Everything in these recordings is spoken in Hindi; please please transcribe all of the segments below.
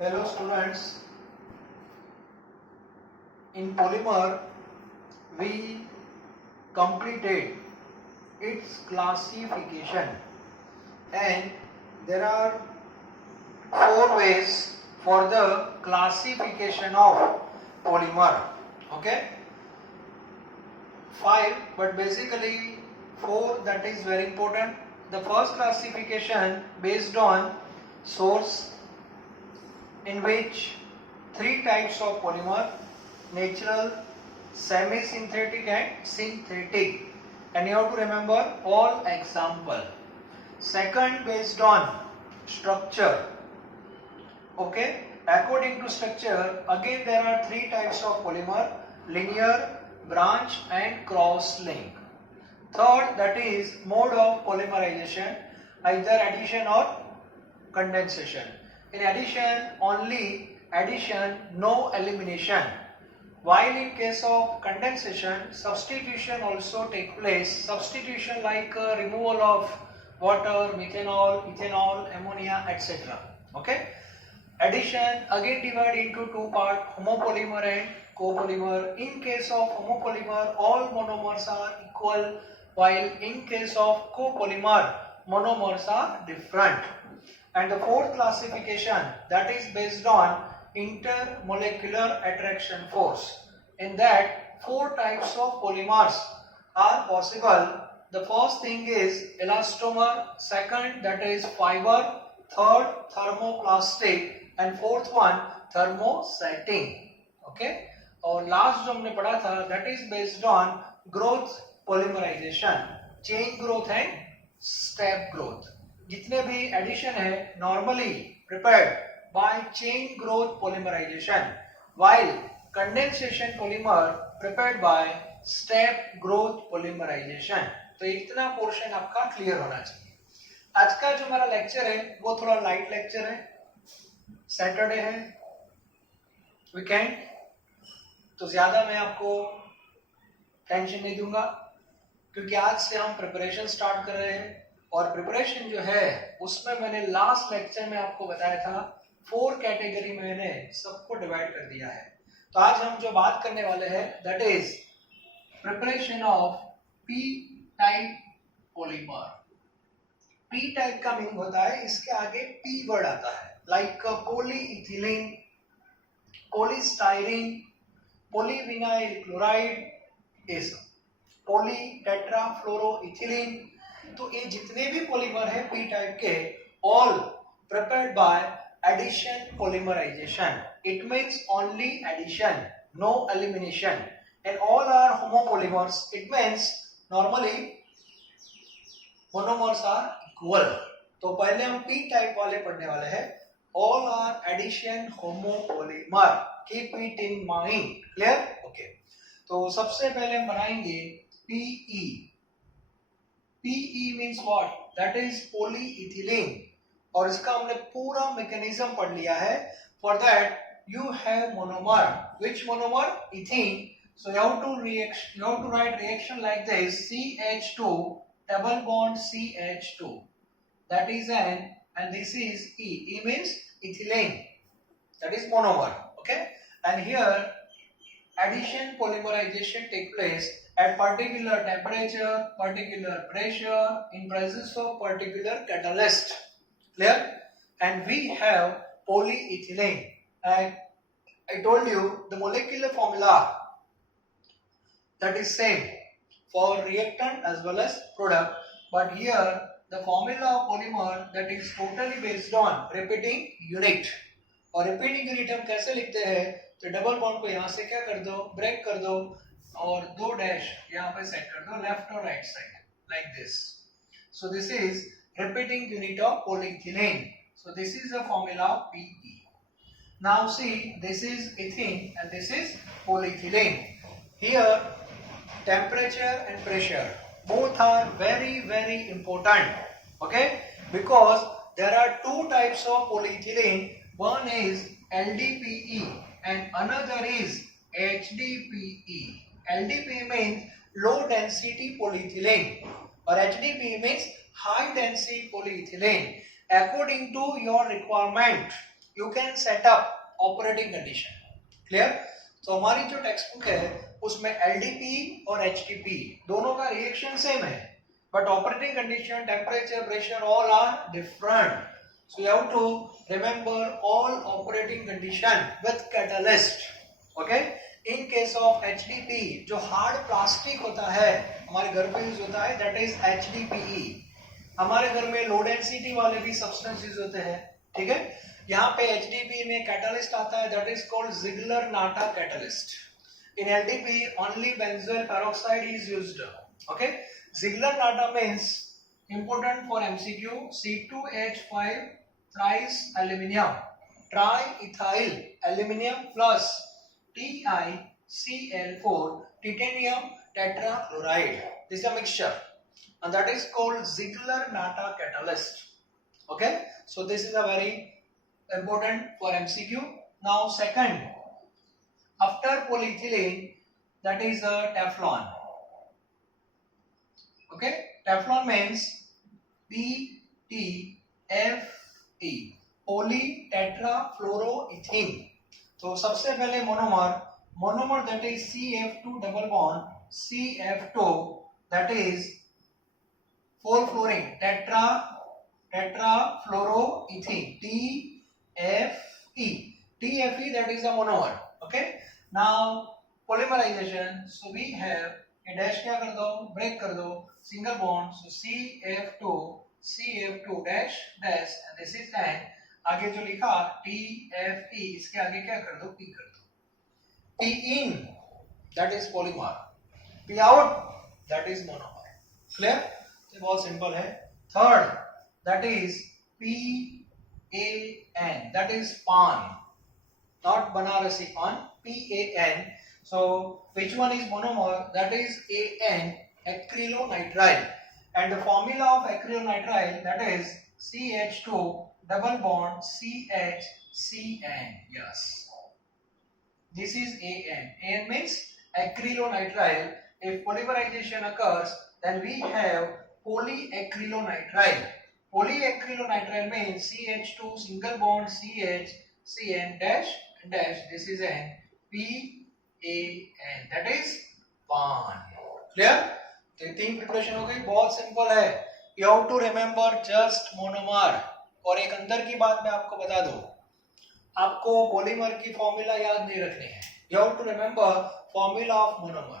Hello students, in polymer we completed its classification and there are four ways for the classification of polymer. Okay, five, but basically four, that is very important. The first classification based on source, in which three types of polymer: natural, semi-synthetic and synthetic, and you have to remember all example. Second, based on structure. Okay, according to structure, again there are three types of polymer: linear, branch and cross link. Third, that is mode of polymerization, either addition or condensation. In addition, only addition, no elimination. While in case of condensation, substitution also take place. Substitution like removal of water, methanol, ethanol, ammonia, etc. Okay. Addition again divided into two parts: homopolymer and copolymer. In case of homopolymer, all monomers are equal, while in case of copolymer, monomers are different. And the fourth classification, that is based on intermolecular attraction force. In that, four types of polymers are possible. The first thing is elastomer, second that is fiber, third thermoplastic, and fourth one thermosetting. Okay, और लास्ट जो हमने पढ़ा था, that is based on growth polymerization, chain growth and step growth. जितने भी एडिशन है normally prepared by chain growth polymerisation, while condensation polymer prepared by step growth polymerisation. तो इतना पोर्शन आपका क्लियर होना चाहिए. आज का जो मेरा लेक्चर है वो थोड़ा लाइट लेक्चर है. सैटरडे है, वीकेंड, तो ज्यादा मैं आपको टेंशन नहीं दूंगा, क्योंकि आज से हम प्रिपरेशन स्टार्ट कर रहे हैं. और प्रिपरेशन जो है उसमें मैंने लास्ट लेक्चर में आपको बताया था, फोर कैटेगरी में मैंने सबको डिवाइड कर दिया है. तो आज हम जो बात करने वाले हैं that is preparation of P type polymer. P type का मीनिंग होता है, इसके आगे पी वर्ड आता है, like polyethylene, polystyrene, polyvinyl chloride, इस पॉलीटेट्राफ्लोरोइथिलीन. तो ये जितने भी पॉलीमर है पी टाइप के, all prepared by addition polymerization. It means only addition, no elimination, and all are homopolymers. It means normally monomers are equal. तो पहले हम पी टाइप वाले पढ़ने वाले हैं. All are addition homopolymer, keep it in mind. Clear? Okay. तो सबसे पहले हम बनाएंगे PE. PE means what? That is polyethylene. और इसका हमने पूरा मैकेनिज्म पढ़ लिया है. For that you have monomer. Which monomer? Ethene. So you have to write reaction like this: CH2 double bond CH2. That is N, and this is E. E means ethylene. That is monomer. Okay. And here addition polymerization take place at particular temperature, particular pressure, in presence of particular catalyst. Clear? And we have polyethylene. And I told you the molecular formula that is same for reactant as well as product. But here the formula of polymer that is totally based on repeating unit. और repeating unit हम कैसे लिखते हैं? तो डबल बॉन्ड को यहाँ से क्या कर दो, ब्रेक कर दो, और दो डैश यहाँ पे सेट कर दो, लेफ्ट और right side, like this. So this is repeating unit of polyethylene. So this is the formula of PE. Now see, this is ethene and this is polyethylene. Here temperature and pressure both are very important. Okay, because there are two types of polyethylene. One is LDPE and another is HDPE. LDPE means low density polyethylene or HDPE means high density polyethylene. According to your requirement, you can set up operating condition. Clear? तो हमारी जो टेक्स्ट बुक है उसमें LDP और HTP दोनों का रिएक्शन सेम है, but operating condition, temperature, pressure all are different. So you have to remember all operating condition with catalyst. Okay? In case of HDP, जो hard plastic होता है हमारे घर पे यूज होता है, that is HDPE. हमारे घर में लो डेंसिटी वाले भी सब्सटेंस यूज होते हैं, ठीक है? यहाँ पे HDP में कैटलिस्ट आता है, that is called Ziegler-Natta catalyst. In LDP only benzoyl peroxide is used. Okay? Ziegler-Natta means important for MCQ. C2H5 thrice aluminium, triethyl aluminium plus TiCl4 titanium tetrachloride. This is a mixture, and that is called Ziegler-Natta catalyst. Okay, so this is a very important for MCQ. Now second, after polyethylene, that is a Teflon. Okay, Teflon means PTFE, polytetrafluoroethene. तो सबसे पहले monomer that is CF2 double bond CF2, that is 4-fluorine tetrafluoroethene TFE, that is a monomer. Okay, now polymerization, so we have a dash क्या कर दो, break कर दो, single bond, so CF2 dash dash, and this is N. आगे जो लिखा TFE, इसके आगे क्या कर दो, P कर दो. P in, that is polymer. P out, that is monomer. Clear? ये बहुत सिंपल है. Third, that is PAN, that is pan, not Banarasi pan, PAN. So which one is monomer? That is AN, acrylonitrile, and the formula of acrylonitrile, that is CH2 double bond CHCN. Yes, this is AN. AN means acrylonitrile. If polymerization occurs, then we have polyacrylonitrile. Polyacrylonitrile means CH2 single bond CHCN dash dash. This is an PAN, that is pan. Clear? तो तीन प्रिपरेशन हो गई, बहुत सिंपल है. You have to remember just monomer. और एक अंदर की बात मैं आपको बता दूं, आपको पॉलीमर की फॉर्मूला याद नहीं रखनी है. You have to remember formula of monomer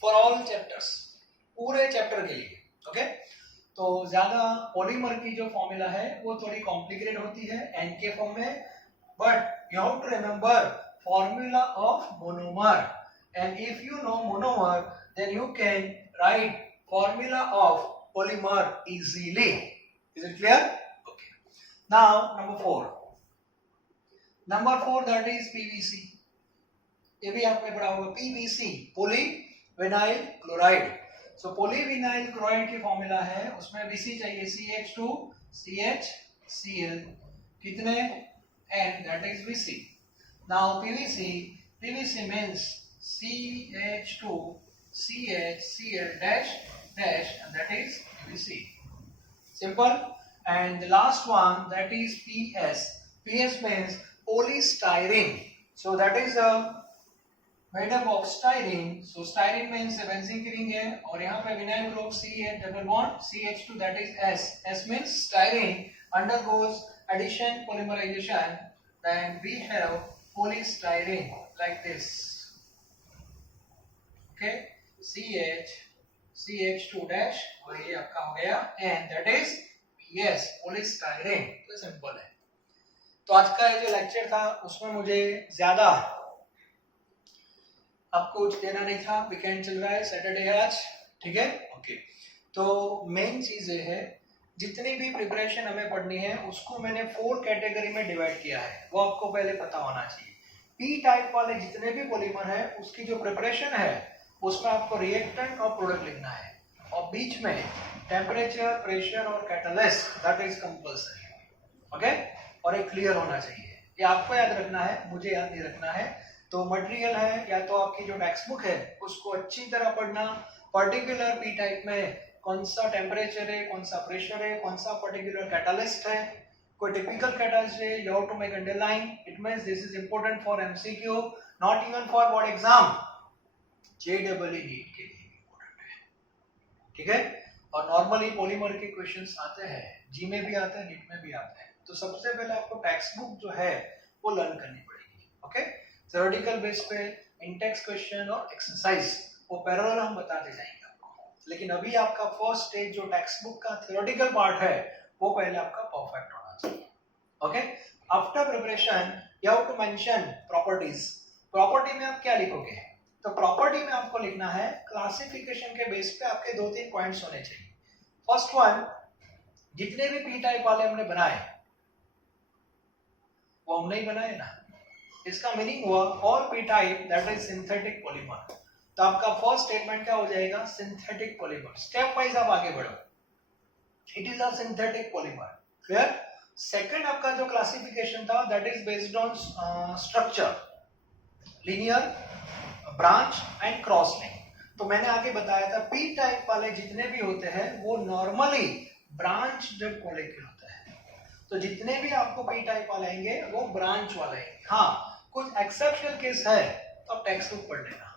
for all chapters, पूरे चैप्टर के लिए. ओके, तो ज्यादा पॉलीमर की जो फॉर्मूला है वो थोड़ी कॉम्प्लिकेटेड होती है एन के फॉर्म में, but you have to remember formula of monomer, and if you know monomer then you can write formula of polymer easily. Is it clear? Okay, now number 4 that is PVC. ये भी आपने पढ़ा होगा, PVC poly vinyl chloride. So polyvinyl chloride की फॉर्मूला है, उसमें Vc चाहिए CH2 CHCl, कितने N, that is Vc. Now PVC means CH2 CHCl dash dash, and that is PVC. Simple. And the last one, that is PS. PS means polystyrene. So that is a made up of styrene. So styrene means benzene की रिंग है, और यहाँ पे vinyl group CH double bond CH2, that is S. S means styrene undergoes addition polymerization, then we have polystyrene like this. Okay, CH2 dash, और ये आपका हो गया and that is PS, polystyrene. तो सिंपल है. तो आज का ये जो लेक्चर था उसमें मुझे ज्यादा आपको कुछ देना नहीं था. वीकेंड चल रहा है, सैटरडे है आज, ठीक है? ओके, तो मेन चीज ये है, जितनी भी प्रिपरेशन हमें पढ़नी है उसको मैंने 4 कैटेगरी में डिवाइड किया है, वो आपको पहले पता होना चाहिए. पी टाइप वाले जितने भी पॉलीमर है उसकी जो प्रिपरेशन है उसमें आपको रिएक्टेंट और प्रोडक्ट लिखना है, और बीच में टेम्परेचर, प्रेशर और catalyst, that is compulsory. Okay, और एक क्लियर होना चाहिए. ये आपको याद रखना है, मुझे याद नहीं रखना है. तो मटेरियल है या तो आपकी जो टेक्स्ट बुक है उसको अच्छी तरह पढ़ना, पर्टिकुलर पी टाइप में कौन सा टेम्परेचर है, कौन सा प्रेशर है, कौन सा पर्टिकुलर कैटलिस्ट है, कोई typical category you have to make underline. It means this is important for MCQ, not even for board exam. JEE NEET के लिए इम्पोर्टेंट है, ठीक है। और नॉर्मली पॉलीमर के क्वेश्चंस आते हैं, जी में भी आते हैं, नीट में भी आते हैं। तो सबसे पहले आपको टेक्स्ट बुक जो है वो लर्न करनी पड़ेगी, ओके। थ्योरेटिकल बेस पे इन-टेक्स्ट क्वेश्चन और एक्सरसाइज वो पैरेलल हम बताते जाएंगे आपको, लेकिन अभी आपका फर्स्ट स्टेज जो टेक्स्ट बुक का थ्योरेटिकल पार्ट है वो पहले आपका परफेक्ट होना चाहिए, okay. After preparation you have to mention properties. Property में आप क्या लिखोगे? तो प्रॉपर्टी में आपको लिखना है क्लासिफिकेशन के बेस पे आपके 2-3 पॉइंट्स होने चाहिए। फर्स्ट वन, जितने भी पी टाइप वाले हमने बनाए वो हमने ही बनाए ना, इसका मीनिंग हुआ all P type that is synthetic polymer. तो आपका फर्स्ट स्टेटमेंट क्या हो जाएगा? Synthetic polymer. स्टेप वाइज आप आगे बढ़ो, it is a synthetic polymer, clear. Second आपका जो क्लासिफिकेशन था that is based on structure, linear, branch and cross link. तो मैंने आगे बताया था पी टाइप वाले जितने भी होते हैं वो नॉर्मली ब्रांच जब मॉलिक्यूल होता है, तो जितने भी आपको पी टाइप वाले आएंगे वो ब्रांच वाले आएंगे। हाँ, कुछ एक्सेप्शनल केस है तो आप टेक्स्ट बुक पढ़ लेना,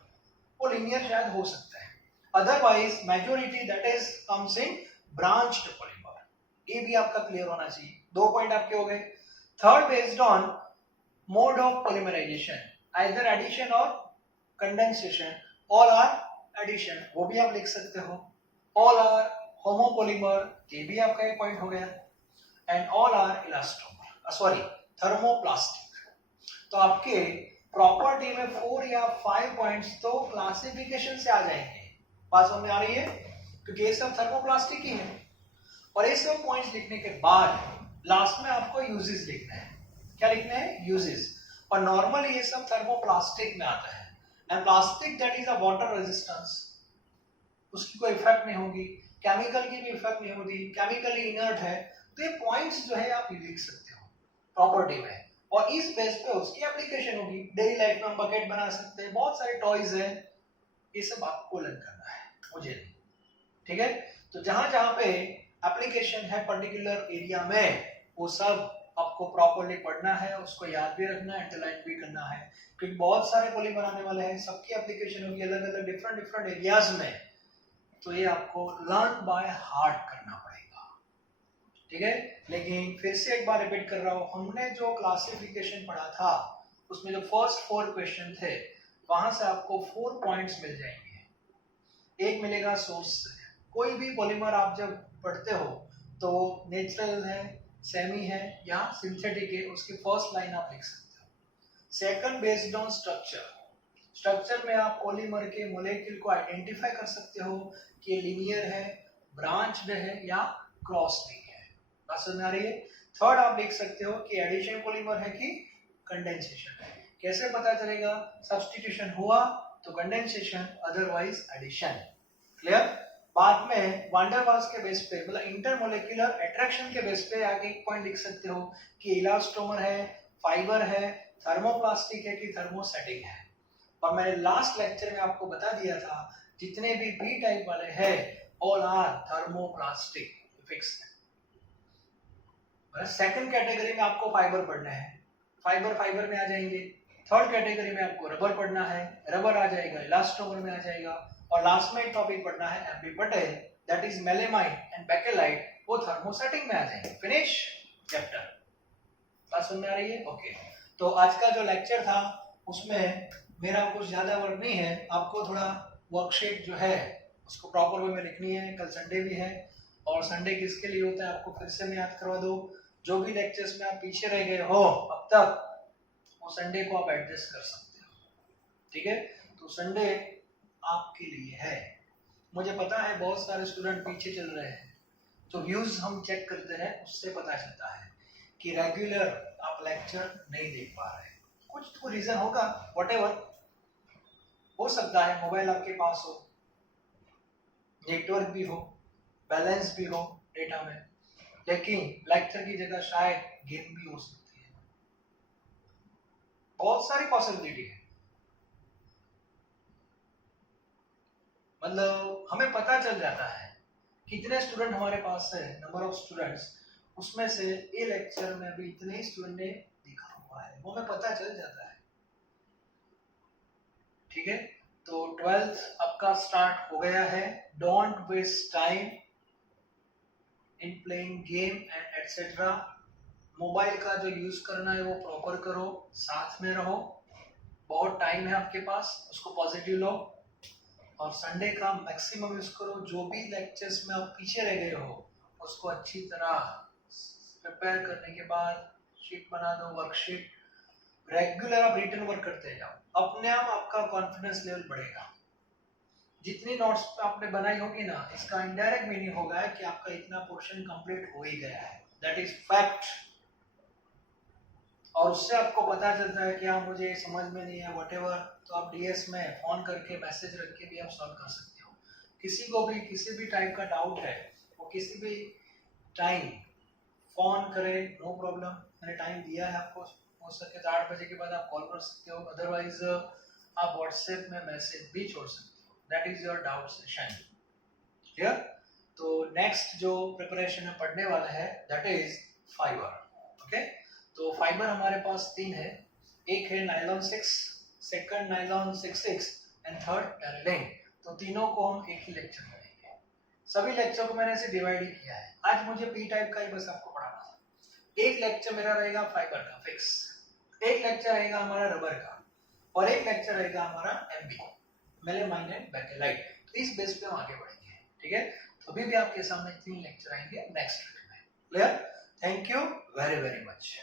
वो लीनियर शायद हो सकता है, otherwise majority that is comes in branched polymer. ये भी आपका क्लियर होना चाहिए। 2 पॉइंट आपके हो गए। Third, based on mode of polymerization, either addition और कंडेंसेशन, ऑल आर एडिशन, वो भी आप लिख सकते हो। ऑल आर होमोपॉलीमर, ये भी आपका एक पॉइंट हो गया। And all are elastomer, sorry thermoplastic. तो आपके प्रॉपर्टी में 4 या 5 पॉइंट्स तो क्लासिफिकेशन से आ जाएंगे। बात समझ में आ रही है? क्योंकि ये सब थर्मोप्लास्टिक ही है। और ये सब पॉइंट्स लिखने के बाद लास्ट में आपको यूजेस लिखना है। क्या लिखना है? यूजेस। और नॉर्मली ये सब थर्मोप्लास्टिक में आता है, and plastic that is a water resistance, उसकी कोई इफेक्ट नहीं होगी, केमिकल की भी इफेक्ट नहीं होगी, केमिकली इनर्ट है। तो ये पॉइंट्स जो है आप लिख सकते हो प्रॉपर्टी में, और इस बेस पे उसकी एप्लीकेशन होगी। डेली लाइफ में हम बकेट बना सकते हैं, बहुत सारे टॉयज हैं, ये सब आपको लर्न करना है, मुझे नहीं, ठीक है। तो जहां जहां पे एप्लीकेशन है पर्टिकुलर एरिया में, वो सब आपको प्रॉपर्ली पढ़ना है, उसको याद भी रखना है, अंडरलाइन भी करना है, क्योंकि बहुत सारे पॉलीमर आने वाले हैं, सबकी एप्लीकेशन होगी अलग अलग डिफरेंट एरियाज में। तो ये आपको लर्न बाय हार्ट करना पड़ेगा, ठीक है। लेकिन फिर से एक बार रिपीट कर रहा हूं, हमने जो क्लासिफिकेशन पढ़ा था उसमें जो फर्स्ट 4 क्वेश्चन थे वहां से आपको 4 पॉइंट्स मिल जाएंगे। एक मिलेगा सोर्स से। कोई भी पॉलीमर आप जब पढ़ते हो तो नेचुरल है, सेमी है या सिंथेटिक है, उसकी फर्स्ट लाइन आप लिख सकते हो। Second, based on structure, structure में आप पॉलीमर के मॉलिक्यूल को आइडेंटिफाई कर सकते हो कि लीनियर है, ब्रांच्ड है या क्रॉस लिंक है। बात समझ में आ रही है? थर्ड, आप लिख सकते हो कि एडिशन पॉलीमर है कि कंडेंसेशन है। कैसे पता चलेगा? सब्स्टिट्यूशन हुआ तो कंडेंसेशन, अदरवाइज एडिशन, क्लियर। बाद में वांडर वाल्स के बेस पे, मतलब इंटरमोलिक्यूलर अट्रैक्शन के बेस पे आगे एक पॉइंट लिख सकते हो कि इलास्टोमर है, फाइबर है, थर्मोप्लास्टिक है कि थर्मोसेटिक है। और मैंने लास्ट लेक्चर में आपको बता दिया था जितने भी पी टाइप वाले हैं ऑल आर थर्मोप्लास्टिक, फिक्स है। सेकंड कैटेगरी में आपको फाइबर पढ़ना है, फाइबर में आ जाएंगे। थर्ड कैटेगरी में आपको रबर पढ़ना है, रबर आ जाएगा, इलास्टोमर में आ जाएगा। और लास्ट में एक टॉपिक पढ़ना है MP Patel, that is melamine and bakelite, वो थर्मोसेटिक में आ जाएंगे। Finish chapter. बात समझ में आ रही है? ओके। तो आज का जो लेक्चर था उसमें मेरा कुछ ज्यादा वर्क नहीं है, आपको थोड़ा वर्कशीट जो है उसको प्रॉपर वे में लिखनी है। कल संडे भी है, और संडे किसके लिए होता है आपको फिर से मैं याद करवा दो। जो भी लेक्चर्स में आप पीछे रह गए हो अब तक, वो संडे को आप एडजस्ट कर सकते हो, ठीक है। तो संडे आपके लिए है। मुझे पता है बहुत सारे स्टूडेंट पीछे चल रहे हैं, तो व्यूज हम चेक करते हैं, उससे पता चलता है कि रेगुलर आप लेक्चर नहीं देख पा रहे। कुछ तो रीजन होगा, व्हाटएवर हो सकता है, मोबाइल आपके पास हो, नेटवर्क भी हो, बैलेंस भी हो डेटा में, लेकिन लेक्चर की जगह शायद गेम भी हो सकती है। बहुत सारी पॉसिबिलिटी है। मतलब हमें पता चल जाता है कितने स्टूडेंट हमारे पास है, नंबर ऑफ स्टूडेंट्स, उसमें से ये लेक्चर में अभी इतने ही स्टूडेंट ने देखा हुआ है, वो हमें पता चल जाता है। ठीक है, तो 12th आपका स्टार्ट हो गया है। Don't waste time in playing game and etcetera. Mobile का जो यूज करना है वो प्रॉपर करो, साथ में रहो, बहुत टाइम है आपके पास, उसको पॉजिटिव लो। और संडे का मैक्सिमम यूज करो। जो भी लेक्चर्स में आप पीछे रह गए हो उसको अच्छी तरह प्रिपेयर करने के बाद शीट बना दो, वर्कशीट। रेगुलर आप रिटन वर्क करते जाओ, अपने आप आपका कॉन्फिडेंस लेवल बढ़ेगा। जितनी नोट्स आपने बनाई होगी ना, इसका इनडायरेक्ट मीनिंग होगा कि आपका इतना पोर्शन कंप्लीट हो ही गया है, दैट इज फैक्ट। और उससे आपको पता चलता है कि हाँ मुझे समझ में नहीं है व्हाटएवर, तो आप डीएस में फोन करके मैसेज रख के भी आप सॉल्व कर सकते हो। किसी को भी किसी भी टाइप का डाउट है वो किसी भी टाइम फोन करे, नो प्रॉब्लम। मैंने टाइम दिया है आपको, हो सके तो 8 बजे के बाद आप कॉल कर सकते हो, अदरवाइज आप व्हाट्सएप में मैसेज भी छोड़ सकते हो। That is your doubt session. Clear? तो नेक्स्ट जो प्रिपरेशन में पढ़ने वाला है दैट इज फाइबर। ओके, तो फाइबर हमारे पास 3 है। एक है nylon 6, second nylon 66 and third Terylene. तो तीनों को हम एक ही लेक्चर में लेंगे। सभी लेक्चर को मैंने ऐसे डिवाइड ही किया है। आज मुझे पी टाइप का ही बस आपको पढ़ाना था। एक लेक्चर मेरा रहेगा फाइबर का फिक्स, एक लेक्चर रहेगा हमारा रबर का, और एक लेक्चर रहेगा हमारा एमबी, मेलामाइन एंड बेकेलाइट। तो इस बेस पे हम आगे बढ़ेंगे। ठीक है, तो अभी भी आपके सामने 3 लेक्चर आएंगे नेक्स्ट वीक में। Clear? Thank you very very much.